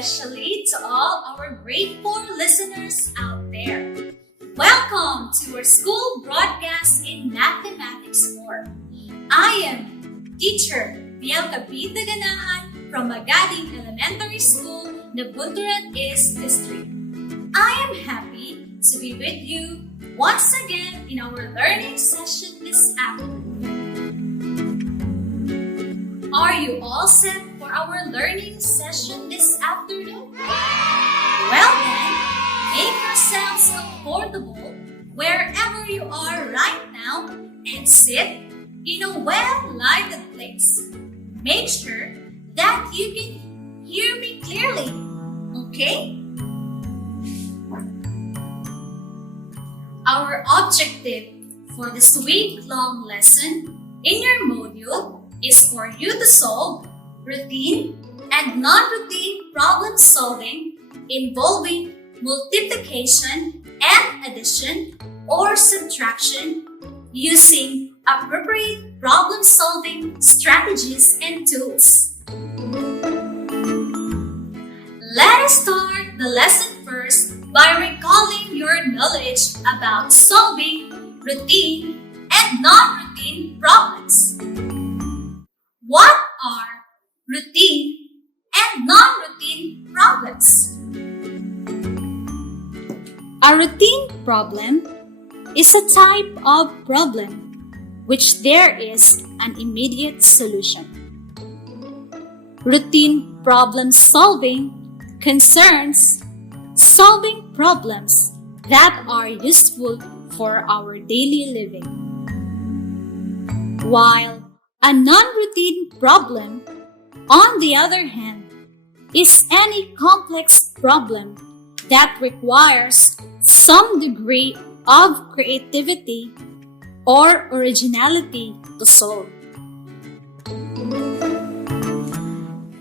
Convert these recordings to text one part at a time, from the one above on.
especially to all our grade 4 listeners out there. Welcome to our school broadcast in Mathematics 4. I am teacher Vielka Taganahan from Magaling Elementary School, Nabunturan East District. I am happy to be with you once again in our learning session this afternoon. Are you all set for our learning session this afternoon? Well then, make yourselves comfortable wherever you are right now and sit in a well-lighted place. Make sure that you can hear me clearly, okay? Our objective for this week-long lesson in your module is for you to solve routine and non-routine problem solving involving multiplication and addition or subtraction using appropriate problem solving strategies and tools. Let us start the lesson first by recalling your knowledge about solving routine and non-routine problems. What are routine and non-routine problems? A routine problem is a type of problem which there is an immediate solution. Routine problem solving concerns solving problems that are useful for our daily living, while a non-routine problem, on the other hand, is any complex problem that requires some degree of creativity or originality to solve.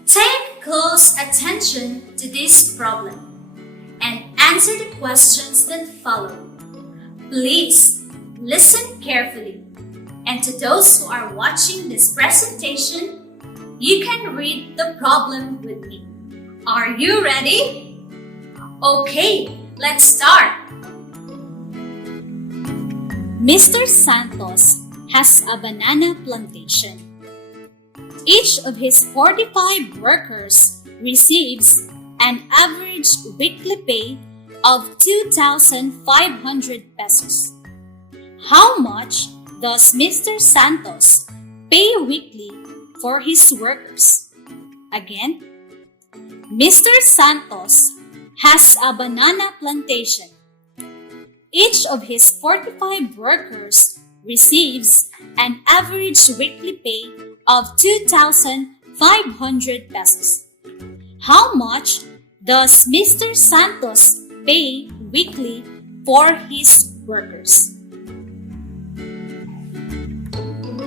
Take close attention to this problem and answer the questions that follow. Please listen carefully. And to those who are watching this presentation, you can read the problem with me. Are you ready? Okay, let's start. Mr. Santos has a banana plantation. Each of his 45 workers receives an average weekly pay of 2,500 pesos. How much does Mr. Santos pay weekly for his workers? Again, Mr. Santos has a banana plantation. Each of his 45 workers receives an average weekly pay of 2,500 pesos. How much does Mr. Santos pay weekly for his workers?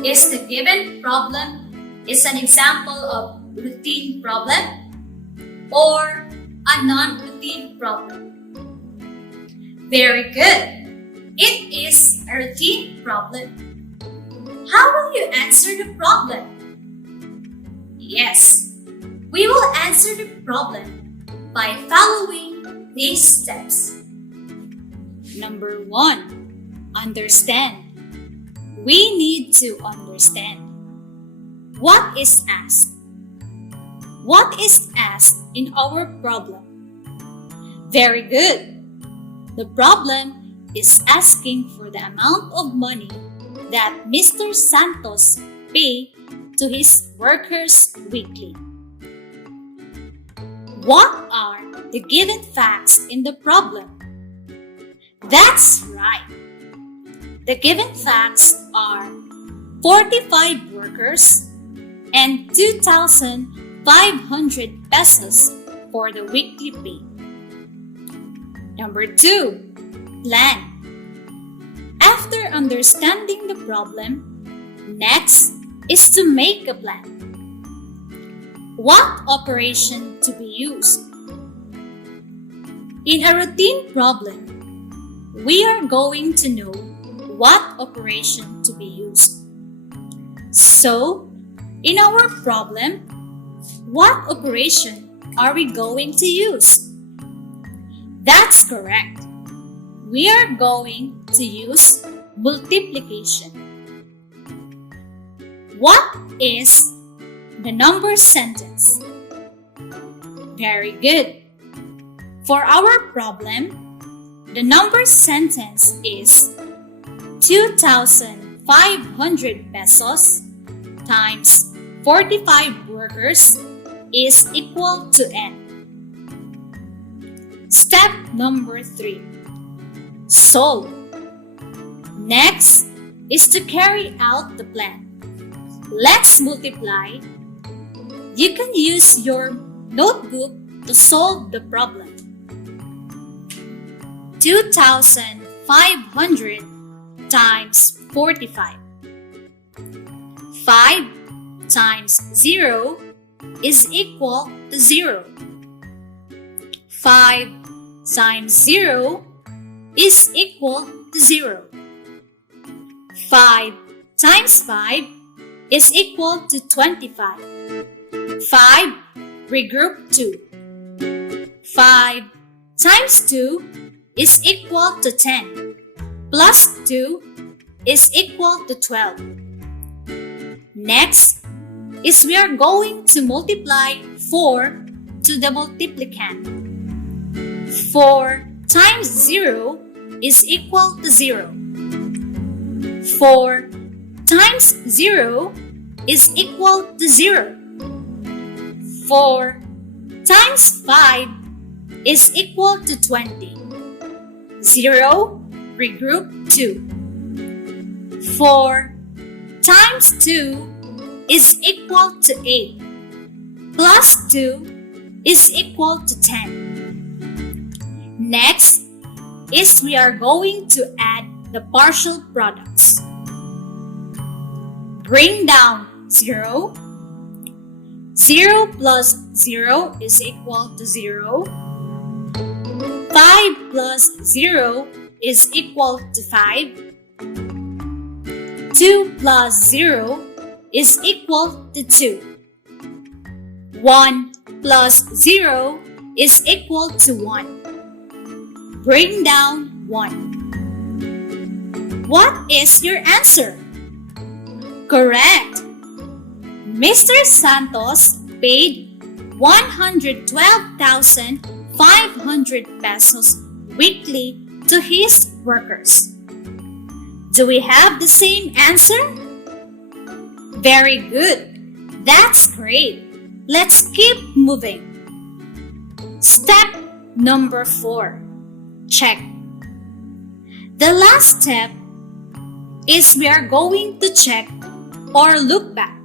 Is the given problem is an example of routine problem or a non-routine problem? Very good. It is a routine problem. How will you answer the problem? Yes, we will answer the problem by following these steps. Number 1. Understand. We need to understand. What is asked? What is asked in our problem? Very good. The problem is asking for the amount of money that Mr. Santos pay to his workers weekly. What are the given facts in the problem? That's right. The given facts are 45 workers and 2,500 pesos for the weekly pay. Number 2, plan. After understanding the problem, next is to make a plan. What operation to be used? In a routine problem, we are going to know what operation to be used. So, in our problem, what operation are we going to use? That's correct. We are going to use multiplication. What is the number sentence? Very good. For our problem, the number sentence is 2,500 pesos times 45 workers is equal to N. Step number 3. Solve. Next is to carry out the plan. Let's multiply. You can use your notebook to solve the problem. 2,500 times 45. 5 times 0 is equal to 0. 5 times 0 is equal to 0. 5 times 5 is equal to 25. 5 regroup 2. 5 times 2 is equal to 10. Plus 2 is equal to 12. Next is we are going to multiply 4 to the multiplicand. 4 times 0 is equal to 0. 4 times 0 is equal to 0. 4 times 5 is equal to 20. 0 regroup 2. 4 times 2 is equal to 8. Plus 2 is equal to 10. Next is we are going to add the partial products. Bring down 0. 0 plus 0 is equal to 0. 5 plus 0 is equal to 5. 2 plus 0 is equal to 2. 1 plus 0 is equal to 1. Bring down 1. What is your answer? Correct! Mr. Santos paid 112,500 pesos weekly to his workers. Do we have the same answer? Very good. That's great. Let's keep moving. Step number 4. Check. The last step is we are going to check or look back.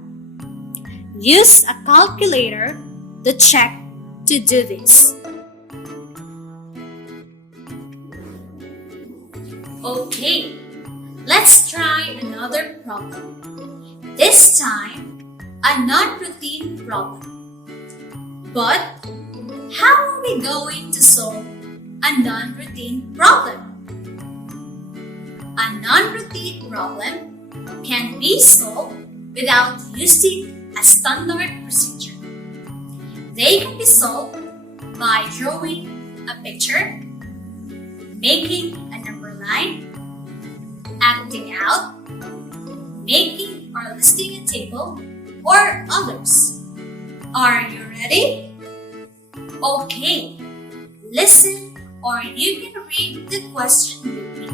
Use a calculator to check to do this. Okay, let's try another problem. This time, a non-routine problem. But how are we going to solve a non-routine problem? A non-routine problem can be solved without using a standard procedure. They can be solved by drawing a picture, making a number line, acting out, making or listing a table, or others. Are you ready? Okay, listen or you can read the question with me.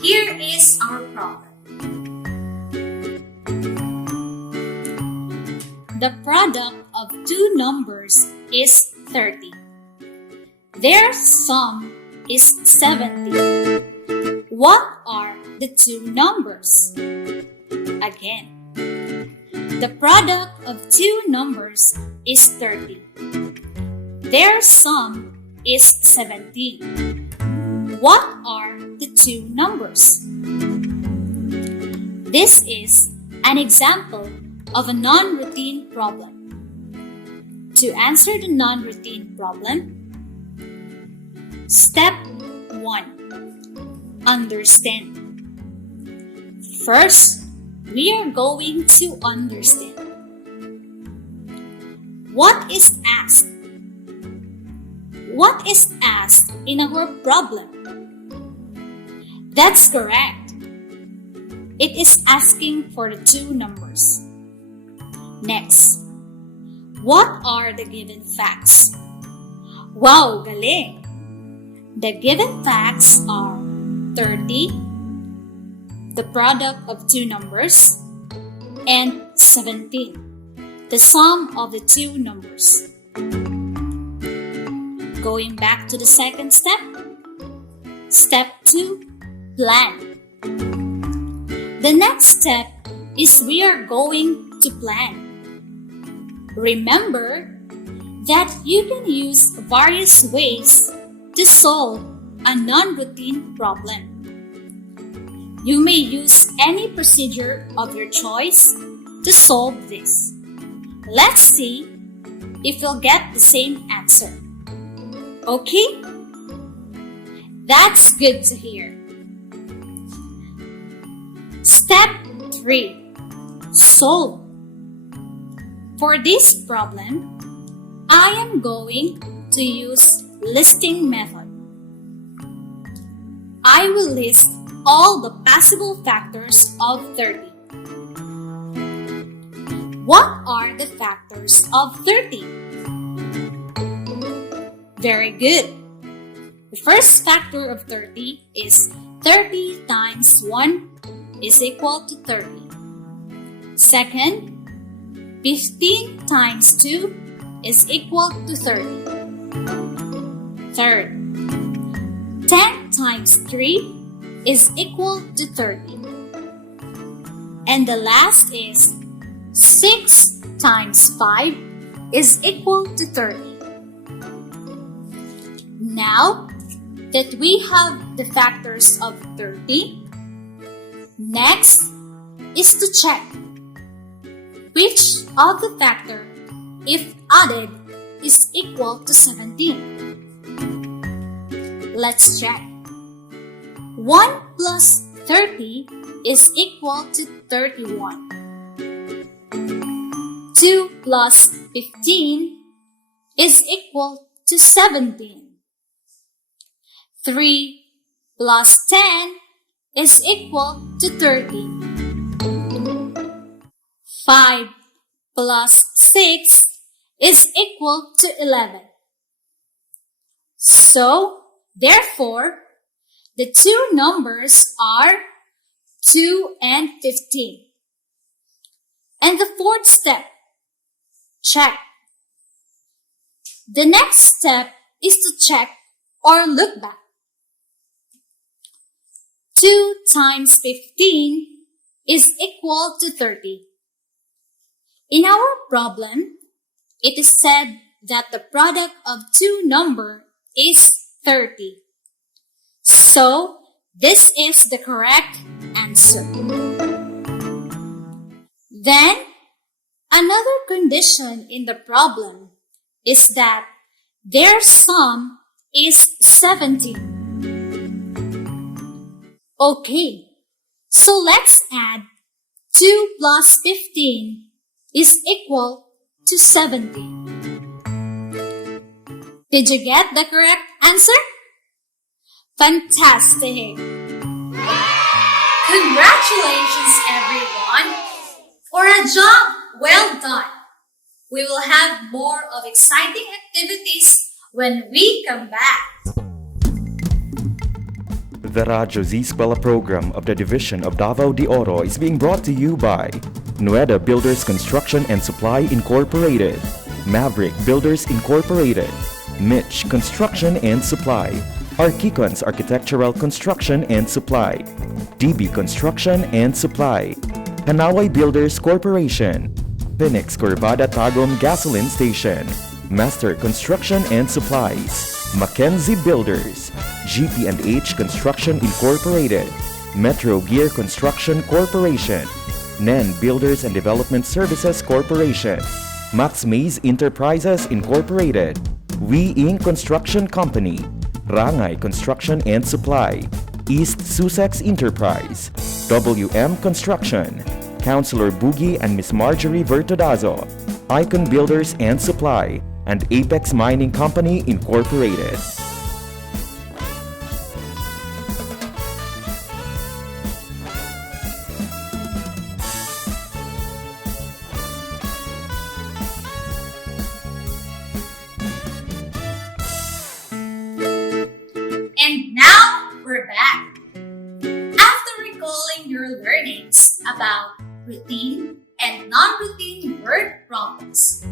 Here is our problem. The product of two numbers is 30. Their sum is 70. What are the two numbers? Again, the product of two numbers is 30. Their sum is 17. What are the two numbers? This is an example of a non-routine problem. To answer the non-routine problem, step 1. Understand. First, we are going to understand. What is asked? What is asked in our problem? That's correct. It is asking for the two numbers. Next, what are the given facts? Wow, galing! The given facts are 30, the product of two numbers, and 17, the sum of the two numbers. Going back to the second step. Step 2, plan. The next step is we are going to plan. Remember that you can use various ways to solve a non-routine problem. You may use any procedure of your choice to solve this. Let's see if you'll get the same answer. Okay? That's good to hear. Step 3. Solve. For this problem, I am going to use listing method. I will list all the possible factors of 30. What are the factors of 30? Very good. The first factor of 30 is 30 times 1 is equal to 30. Second, 15 times 2 is equal to 30. Third, 10 times 3 is equal to 30. And the last is 6 times 5 is equal to 30. Now that we have the factors of 30, next is to check which of the factor, if added, is equal to 17. Let's check. 1 plus 30 is equal to 31. 2 plus 15 is equal to 17. 3 plus 10 is equal to 30. 5 plus 6 is equal to 11. So, therefore, the two numbers are 2 and 15. And the fourth step, check. The next step is to check or look back. 2 times 15 is equal to 30. In our problem, it is said that the product of two numbers is 30. So, this is the correct answer. Then, another condition in the problem is that their sum is 17. Okay, so let's add 2 plus 15 is equal to 70. Did you get the correct answer? Fantastic! Congratulations, everyone, for a job well done. We will have more of exciting activities when we come back. The Radyo Z-eskwela program of the Division of Davao de Oro is being brought to you by Rhoda Builders Construction and Supply Incorporated, Maverick Builders Incorporated, Mitch Construction and Supply, Archicons Architectural Construction and Supply, DB Construction and Supply, Hanaway Builders Corporation, Phoenix Corvada Tagum Gasoline Station, Master Construction and Supplies, Mackenzie Builders, GP&H Construction Incorporated, Metro Gear Construction Corporation, NEN Builders and Development Services Corporation, Max Mays Enterprises Incorporated, We Inc. Construction Company, Rangay Construction and Supply, East Sussex Enterprise, WM Construction, Councilor Boogie and Miss Marjorie Vertodazo, Icon Builders and Supply, and Apex Mining Company Incorporated. And now we're back. After recalling your learnings about routine and non-routine word problems,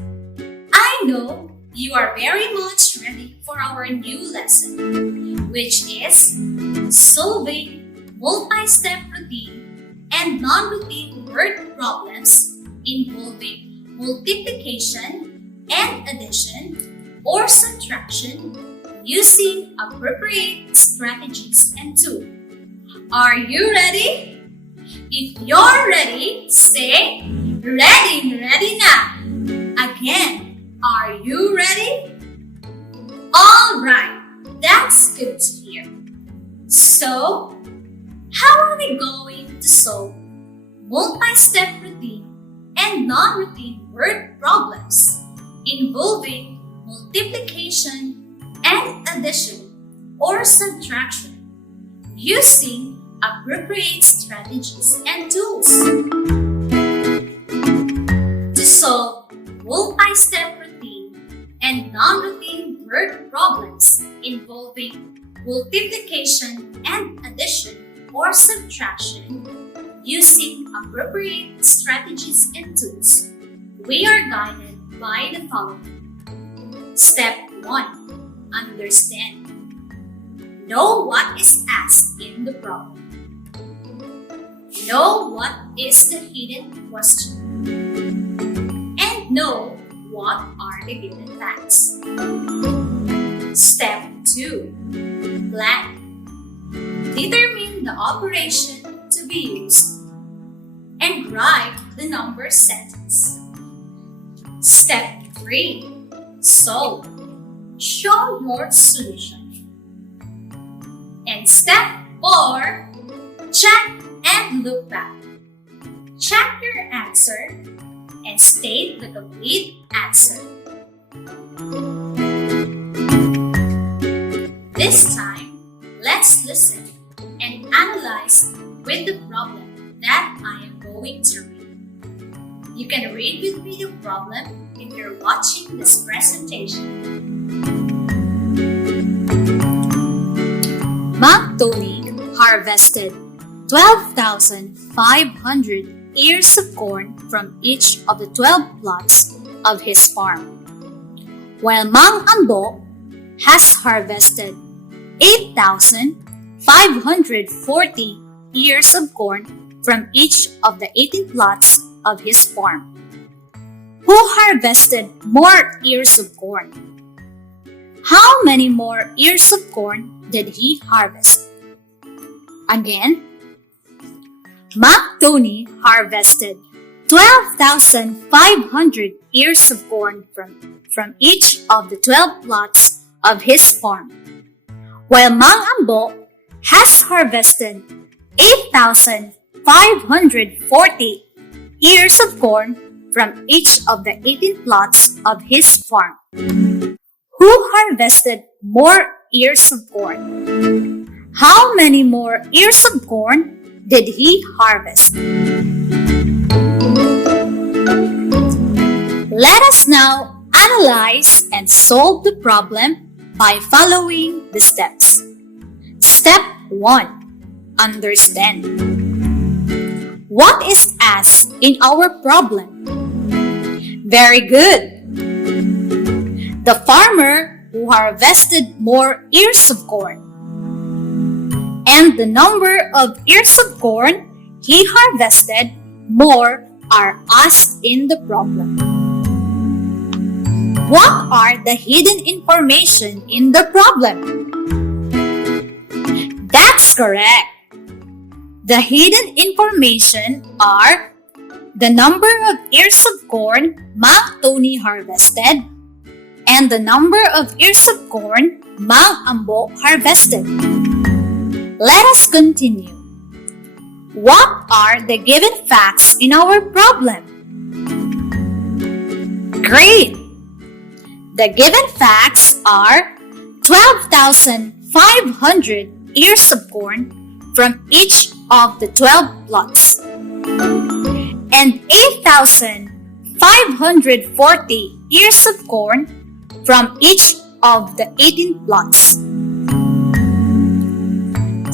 I know you are very much ready for our new lesson, which is solving multi-step routine and non-routine word problems involving multiplication and addition or subtraction using appropriate strategies and tools. Are you ready? If you're ready, say, ready na. Again, are you ready? Alright, that's good to hear. So, how are we going to solve multi-step routine and non-routine word problems involving multiplication and addition or subtraction using appropriate strategies and tools? To solve multi-step routine and non-routine word problems involving multiplication and addition or subtraction using appropriate strategies and tools, we are guided by the following. Step 1. Understand. Know what is asked in the problem. Know what is the hidden question. And know what are the given facts. Step 2. Plan. Determine the operation to be used and write the number sentence. Step 3. Solve. Show your solution. And step 4, check and look back. Check your answer and state the complete answer. This time, let's listen and analyze with the problem that I am going to read. You can read with me the problem if you're watching this presentation. Mang Tony harvested 12,500 ears of corn from each of the 12 plots of his farm, while Mang Ambo has harvested 8,540 ears of corn from each of the 18 plots of his farm. Who harvested more ears of corn? How many more ears of corn did he harvest? Again, Mang Tony harvested 12,500 ears of corn from each of the 12 plots of his farm, while Mang Ambo has harvested 8,540 ears of corn from each of the 18 plots of his farm. Who harvested more ears of corn? How many more ears of corn did he harvest? Let us now analyze and solve the problem by following the steps. Step 1. Understand. What is asked in our problem? Very good. The farmer who harvested more ears of corn. And the number of ears of corn he harvested more are asked in the problem. What are the hidden information in the problem? That's correct. The hidden information are the number of ears of corn Mang Tony harvested and the number of ears of corn Mang Ambo harvested. Let us continue. What are the given facts in our problem? Great! The given facts are 12,500 ears of corn from each of the 12 plots and 8,540 ears of corn from each of the 18 plots.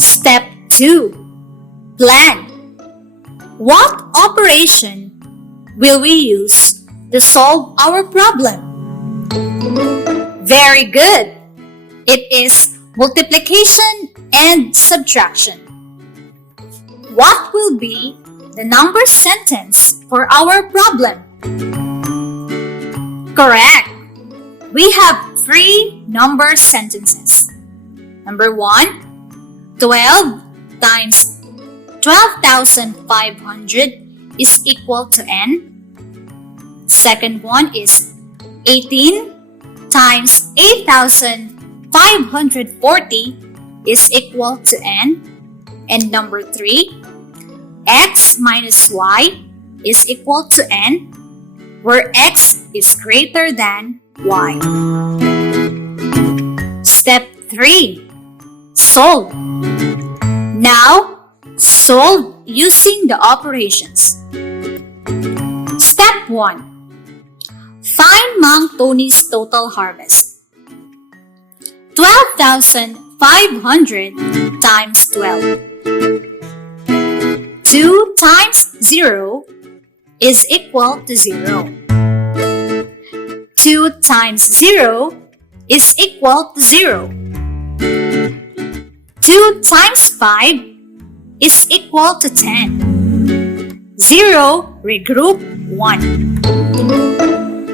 Step 2. Plan. What operation will we use to solve our problem? Very good! It is multiplication and subtraction. What will be the number sentence for our problem? Correct! We have 3 number sentences. Number 1, 12 times 12,500 is equal to n. Second one is 18 times 8,540 is equal to n. And number 3, x minus y is equal to n, where x is greater than y. Step 3. Solve. Now, solve using the operations. Step 1. Find Mang Tony's total harvest. 12,500 times 12. 2 times 0 is equal to 0. 2 times 0 is equal to 0. 2 times 5 is equal to 10. 0 regroup 1.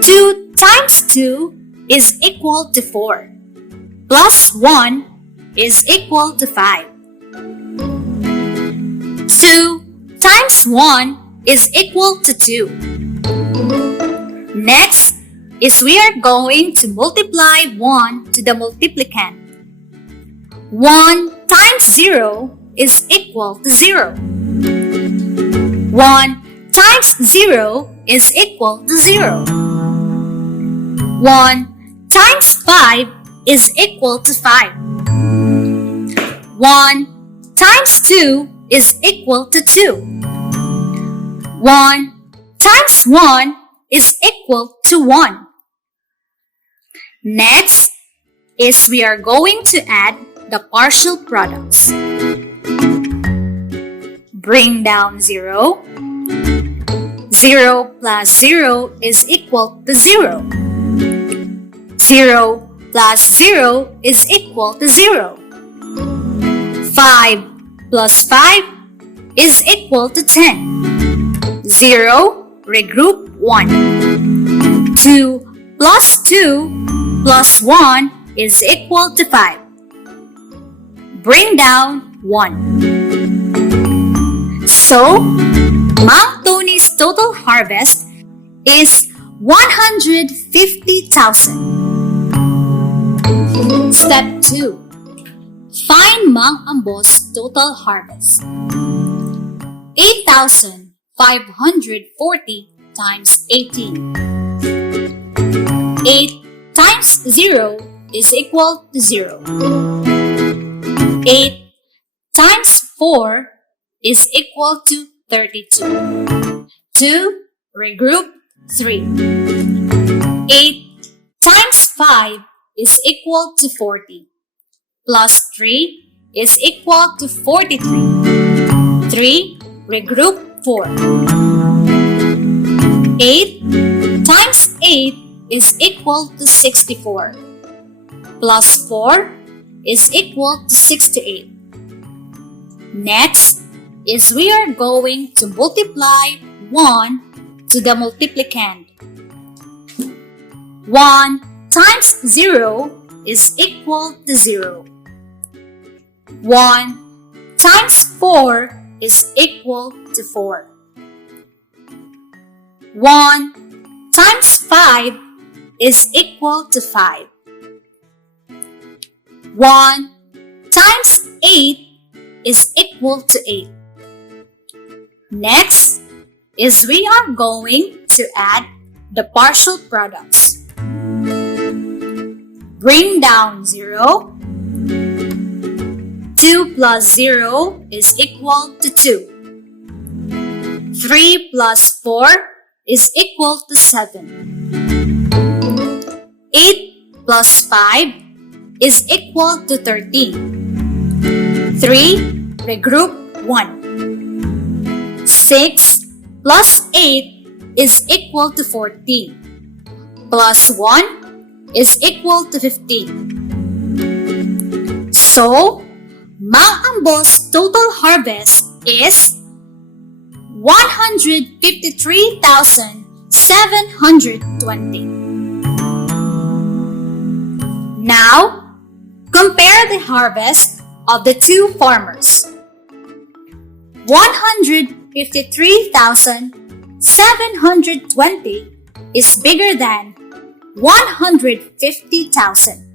2 times 2 is equal to 4. Plus 1 is equal to 5. 2 times 1 is equal to 2. Next is we are going to multiply 1 to the multiplicand. 1 times 0 is equal to 0. 1 times 0 is equal to 0. 1 times 5 is equal to 5. 1 times 2 is equal to 2. 1 times 1 is equal to 1. Next is we are going to add the partial products. Bring down 0. 0 plus 0 is equal to 0. 0 plus 0 is equal to 0. 5 plus 5 is equal to 10. 0, regroup 1. 2 plus 2 plus 1 is equal to 5. Bring down 1. So, Mang Tony's total harvest is 150,000. Step 2. Find Mang Ambo's total harvest. 8,540 times 18. 8 times 0 is equal to 0. 8 times 4 is equal to 32. 2, regroup 3. 8 times 5 is equal to 40. Plus 3 is equal to 43. 3, regroup 4. 8 times 8 is equal to 64. Plus 4 is equal to 68. Next is we are going to multiply 1 to the multiplicand. 1 times 0 is equal to 0. 1 times 4 is equal to 4. 1 times 5 is equal to 5. 1 times 8 is equal to 8. Next is we are going to add the partial products. Bring down 0. 2 plus 0 is equal to 2. 3 plus 4 is equal to 7. 8 plus 5 is equal to 13. 3, regroup 1. 6 plus 8 is equal to 14. Plus 1 is equal to 15. So, Mang Ambo's total harvest is 153,720. Now, compare the harvest of the two farmers. 153,720 is bigger than 150,000.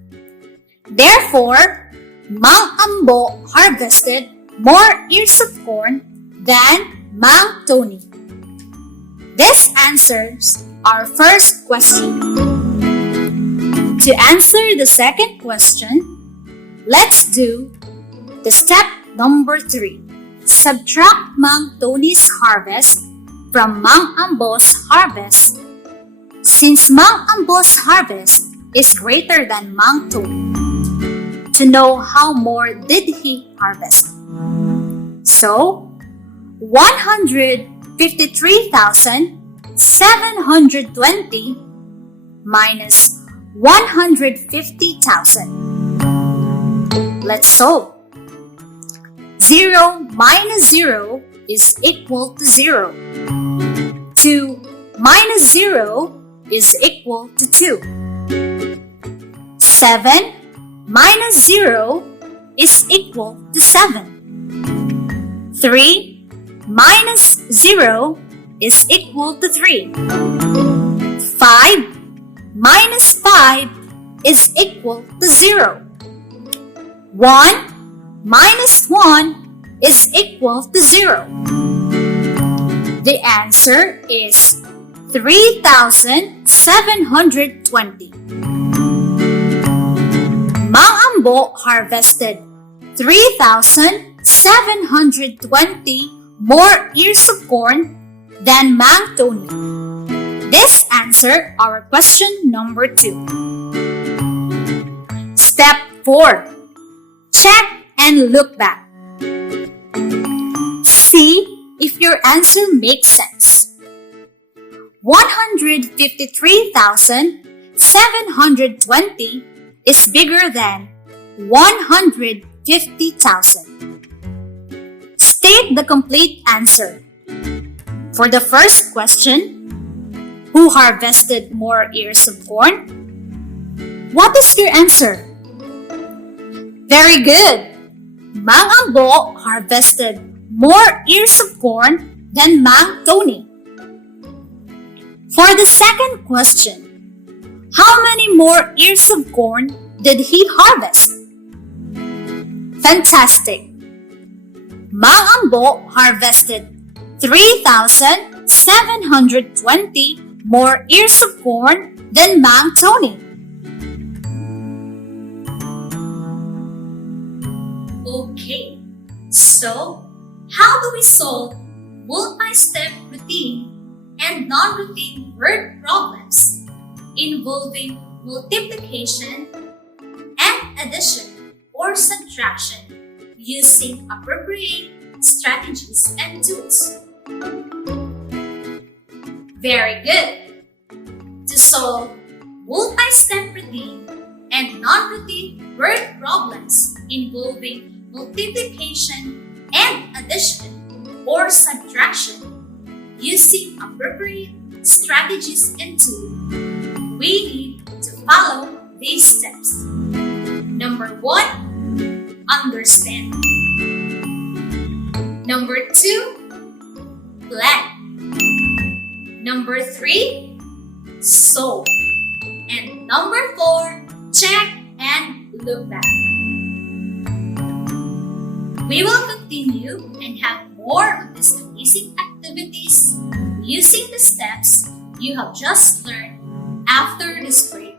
Therefore, Mang Ambo harvested more ears of corn than Mang Tony. This answers our first question. To answer the second question, let's do the step number 3. Subtract Mang Tony's harvest from Mang Ambo's harvest. Since Mang Ambo's harvest is greater than Mang Tony, to know how more did he harvest. So, 153,720 minus 150,000. Let's solve. 0 minus 0 is equal to 0. 2 minus 0 is equal to 2. 7 minus 0 is equal to 7. 3 minus 0 is equal to 3. 5 minus 5 is equal to 0. 1 minus 1 is equal to 0. The answer is 3,720. Mang Ambo harvested 3,720 more ears of corn than Mang Tony. This answered our question number 2. Step 4. Check and look back. See if your answer makes sense. 153,720 is bigger than 150,000. State the complete answer. For the first question, who harvested more ears of corn? What is your answer? Very good! Mang Ambo harvested more ears of corn than Mang Tony. For the second question, how many more ears of corn did he harvest? Fantastic! Mang Ambo harvested 3,720 more ears of corn than Mang Tony. Okay, so how do we solve multi-step routine and non-routine word problems involving multiplication and addition or subtraction using appropriate strategies and tools? Very good! To solve multi-step routine and non-routine word problems involving multiplication and addition or subtraction using appropriate strategies and tools, we need to follow these steps. Number 1, understand. Number 2, plan. Number 3, solve. And number 4, check and look back. We will continue and have more of these amazing activities using the steps you have just learned after this break.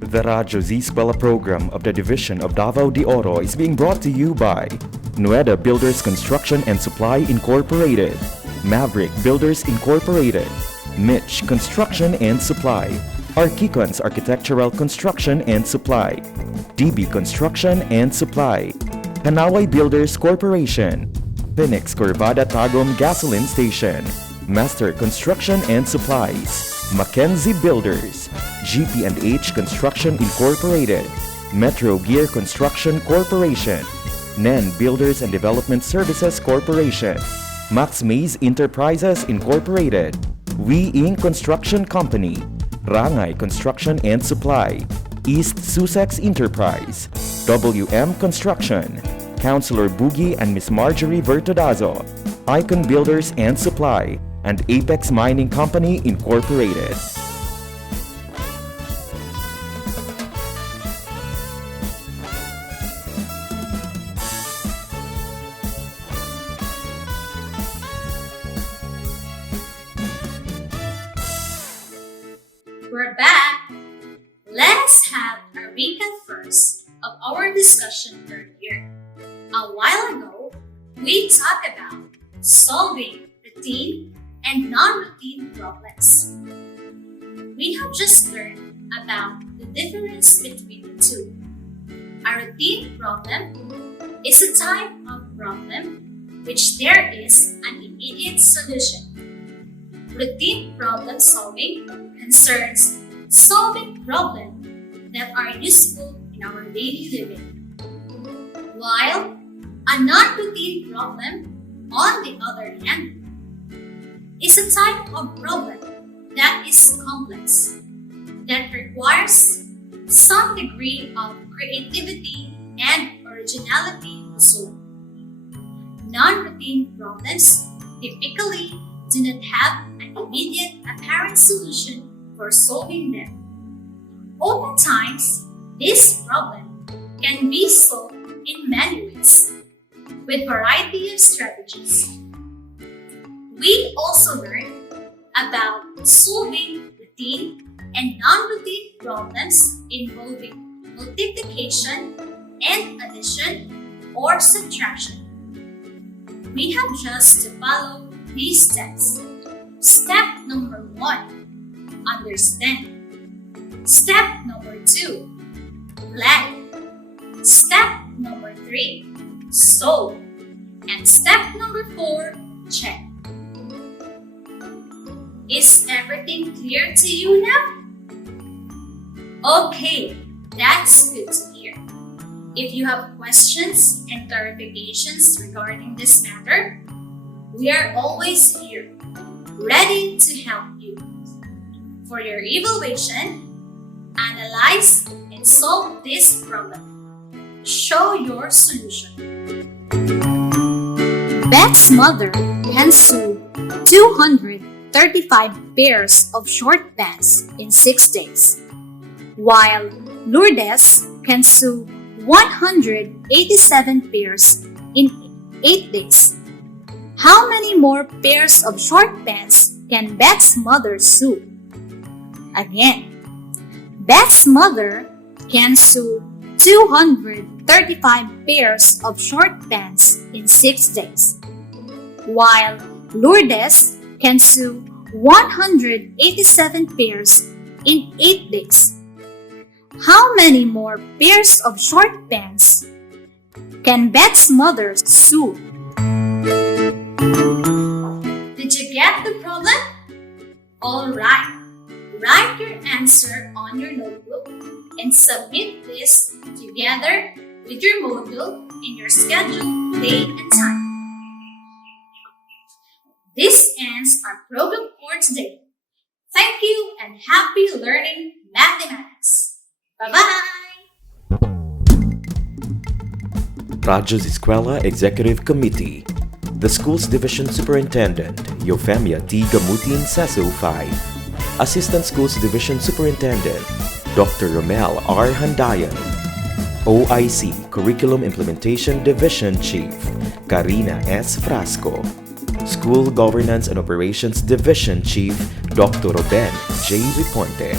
The Radyo Z-eskwela program of the Division of Davao de Oro is being brought to you by Rhoda Builders Construction and Supply Incorporated, Maverick Builders Incorporated, Mitch Construction and Supply, Archicons Architectural Construction and Supply, DB Construction and Supply, Hanaway Builders Corporation, Phoenix Corvada Tagum Gasoline Station, Master Construction and Supplies, Mackenzie Builders, GP&H Construction Incorporated, Metro Gear Construction Corporation, NEN Builders and Development Services Corporation, Max Mays Enterprises Incorporated, We Inc. Construction Company, Rangay Construction and Supply, East Sussex Enterprise, WM Construction, Councilor Boogie and Miss Marjorie Vertodazo, Icon Builders and Supply, and Apex Mining Company Incorporated. We're back. Let's have a recap first of our discussion earlier. A while ago, we talked about solving routine and non-routine problems. We have just learned about the difference between the two. A routine problem is a type of problem which there is an immediate solution. Routine problem solving concerns solving problems that are useful in our daily living, while a non-routine problem, on the other hand, is a type of problem that is complex, that requires some degree of creativity and originality to solve. Non-routine problems typically do not have an immediate apparent solution for solving them. Oftentimes, this problem can be solved in many ways, with a variety of strategies. We also learned about solving routine and non-routine problems involving multiplication and addition or subtraction. We have just to follow these steps. Step number 1, understand. Step number 2, plan. Step number 3, solve. And step number 4, check. Is everything clear to you now? Okay, that's good to hear. If you have questions and clarifications regarding this matter, we are always here, ready to help you. For your evaluation, analyze and solve this problem. Show your solution. Beth's mother can sew 235 pairs of short pants in 6 days, while Lourdes can sew 187 pairs in 8 days. How many more pairs of short pants can Beth's mother sew? Again, Beth's mother can sew 235 pairs of short pants in 6 days, while Lourdes can sew 187 pairs in 8 days. How many more pairs of short pants can Beth's mother sew? Did you get the problem? Alright, write your answer on your notebook and submit this together with your module in your scheduled date and time. This ends our program for today. Thank you and happy learning mathematics. Bye-bye! Radyo Z-eskwela Executive Committee, the Schools Division Superintendent, Eufemia T. Gamutin Seso 5, Assistant Schools Division Superintendent, Dr. Romel R. Handayan, OIC Curriculum Implementation Division Chief, Karina S. Frasco, School Governance and Operations Division Chief Dr. Ruben J. Riponte.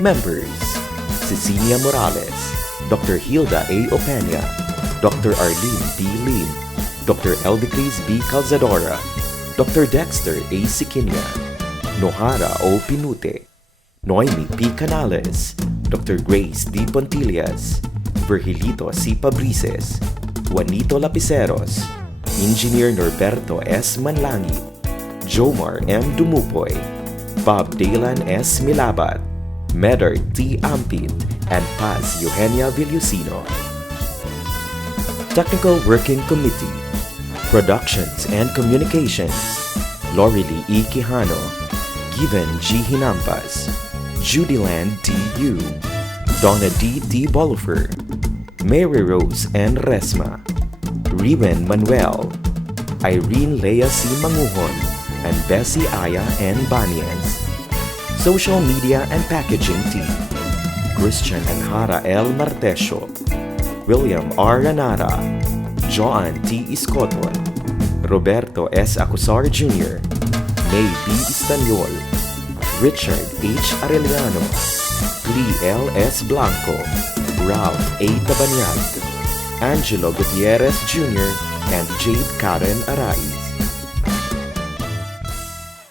Members: Cecilia Morales, Dr. Hilda A. Opeña, Dr. Arlene B. Lim, Dr. Eldicris B. Calzadora, Dr. Dexter A. Siquinia, Nohara O. Pinute, Noemi P. Canales, Dr. Grace D. Pontillas, Virgilito C. Pabrices, Juanito Lapiceros, Engineer Norberto S. Manlangi, Jomar M. Dumupoy, Bob Dalan S. Milabat, Medard T. Ampit, and Paz Eugenia Villusino. Technical Working Committee, Productions and Communications, Lorely E. Quijano, Given G. Hinampas, Judyland D. Yu, Donna D. T. Bolifer, Mary Rose N. Resma, Riven Manuel, Irene Lea C. Manguhon, and Bessie Aya N. Banias. Social Media and Packaging Team, Christian and Hara L. Martesio, William R. Ranara, Joan T. Iscoton, Roberto S. Acusar Jr., May B. Istanyol, Richard H. Arellano, Lee L. S. Blanco, Ralph A. Tabanyag, Angelo Gutierrez Jr., and Jade Karen Arais.